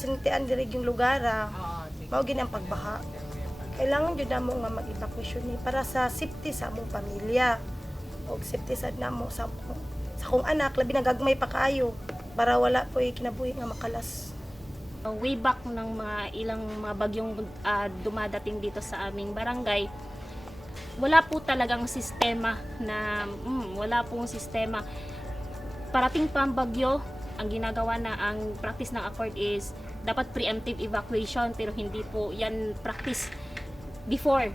sintian diri yung lugar mao gid ang pagbaha. Kailangan jud namo nga mag-evacuation ni para sa safety sa among pamilya o safety sad namo sa akong anak labi na gagmay pa kaayo para wala po'y kinabuhi nga makalas. Way back ng mga ilang mga bagyong dumadating dito sa aming barangay, wala po talagang sistema na wala pong sistema. Parating pa ang bagyo, ang ginagawa na ang practice ng accord is dapat preemptive evacuation pero hindi po yan practice before.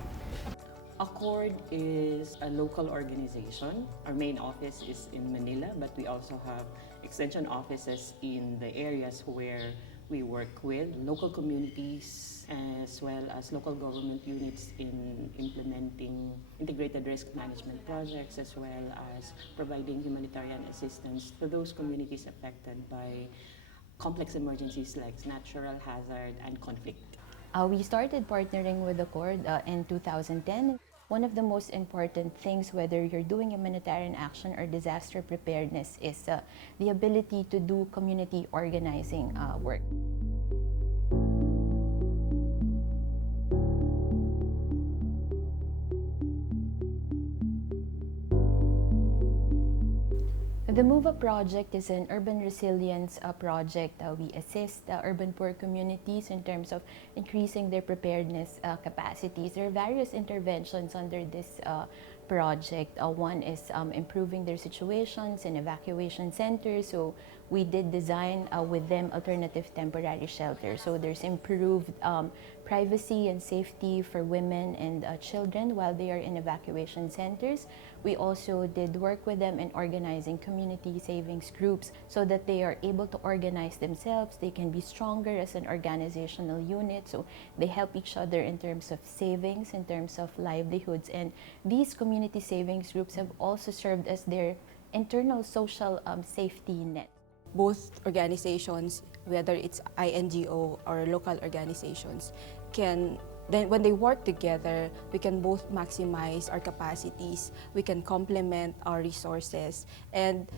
Accord is a local organization. Our main office is in Manila, but we also have extension offices in the areas where we work with local communities as well as local government units in implementing integrated risk management projects as well as providing humanitarian assistance to those communities affected by complex emergencies like natural hazard and conflict. We started partnering with the Accord in 2010. One of the most important things, whether you're doing humanitarian action or disaster preparedness, is the ability to do community organizing work. The MOVA project is an urban resilience project. We assist urban poor communities in terms of increasing their preparedness capacities. There are various interventions under this project. One is improving their situations in evacuation centers. So we did design with them alternative temporary shelters. So there's improved privacy and safety for women and children while they are in evacuation centers. We also did work with them in organizing community savings groups so that they are able to organize themselves. They can be stronger as an organizational unit. So they help each other in terms of savings, in terms of livelihoods. And these community savings groups have also served as their internal social safety net. Both organizations, whether it's INGO or local organizations, then when they work together, we can both maximize our capacities, we can complement our resources, and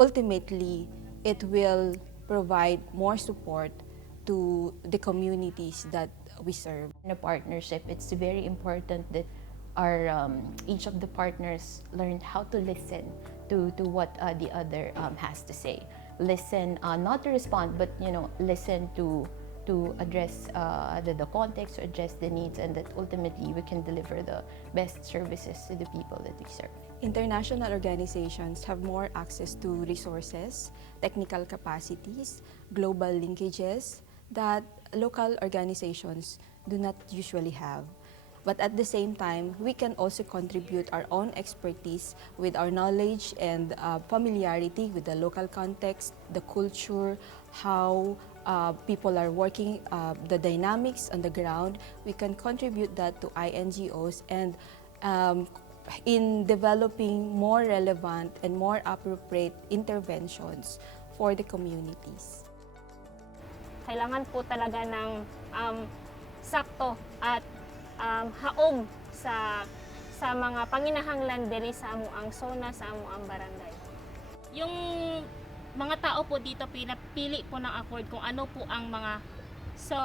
ultimately, it will provide more support to the communities that we serve. In a partnership, it's very important that each of the partners learn how to listen to what the other has to say. Listen, not to respond, but listen to address the context, to address the needs, and that ultimately we can deliver the best services to the people that we serve. International organizations have more access to resources, technical capacities, global linkages that local organizations do not usually have. But at the same time, we can also contribute our own expertise with our knowledge and familiarity with the local context, the culture, how people are working, the dynamics on the ground. We can contribute that to INGOs and in developing more relevant and more appropriate interventions for the communities. Kailangan po talaga ng sakto at haom sa mga panginahanglan diri sa amuang zona, sa amuang barangay. Yung mga tao po dito pinapili po ng accord kung ano po ang mga, so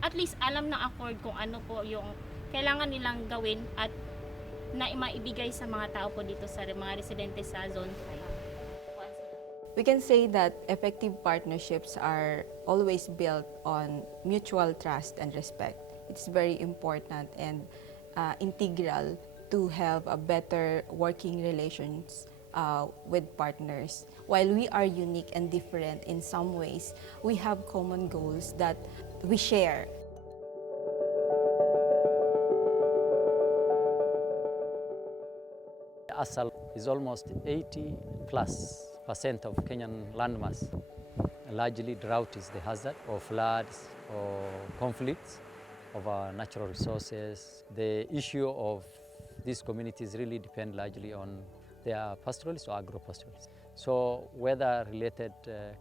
at least alam ng accord kung ano po yung kailangan nilang gawin at na maibigay sa mga tao po dito sa mga residente sa Zone 5. We can say that effective partnerships are always built on mutual trust and respect. It's very important and integral to have a better working relations with partners. While we are unique and different in some ways, we have common goals that we share. Asal is almost 80+% of Kenyan landmass. Largely drought is the hazard, or floods, or conflicts of our natural resources. The issue of these communities really depend largely on their pastoralists or agro-pastoralists. So weather-related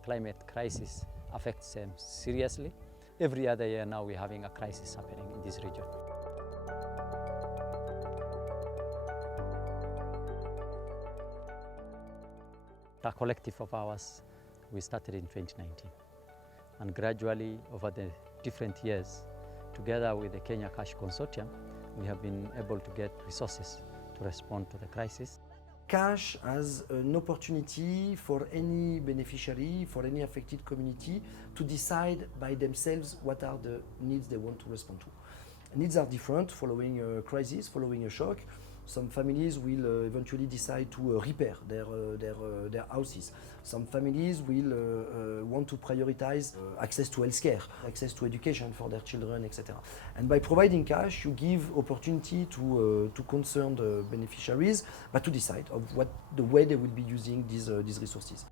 climate crisis affects them seriously. Every other year now we're having a crisis happening in this region. A collective of ours, we started in 2019. And gradually, over the different years, together with the Kenya Cash Consortium, we have been able to get resources to respond to the crisis. Cash as an opportunity for any beneficiary, for any affected community, to decide by themselves what are the needs they want to respond to. Needs are different following a crisis, following a shock. Some families will eventually decide to repair their houses. Some families will want to prioritize access to healthcare, access to education for their children, etc. And by providing cash, you give opportunity to concerned beneficiaries, but to decide of what the way they will be using these resources.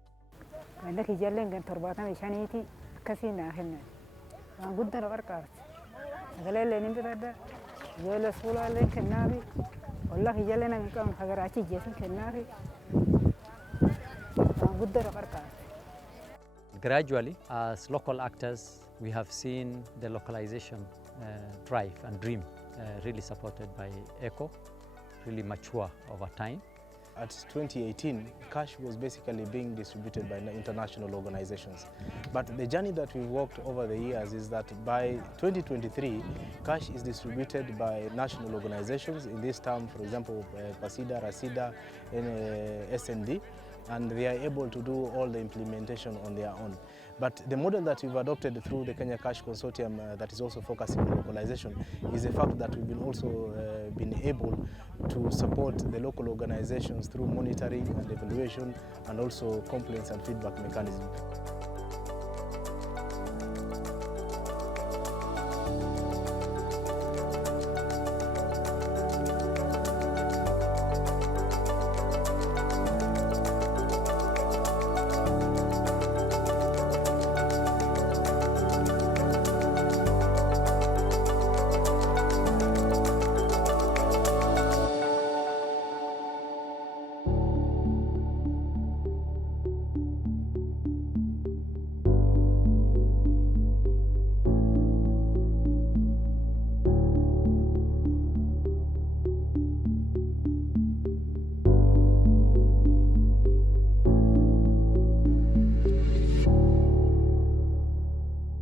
Gradually, as local actors, we have seen the localization drive and dream really supported by ECHO, really mature over time. At 2018, cash was basically being distributed by international organizations. But the journey that we've walked over the years is that by 2023, cash is distributed by national organizations, in this term, for example, PASIDA, RASIDA, SND, and they are able to do all the implementation on their own. But the model that we've adopted through the Kenya Cash Consortium that is also focusing on localization is the fact that we've been also been able to support the local organizations through monitoring and evaluation and also complaints and feedback mechanism.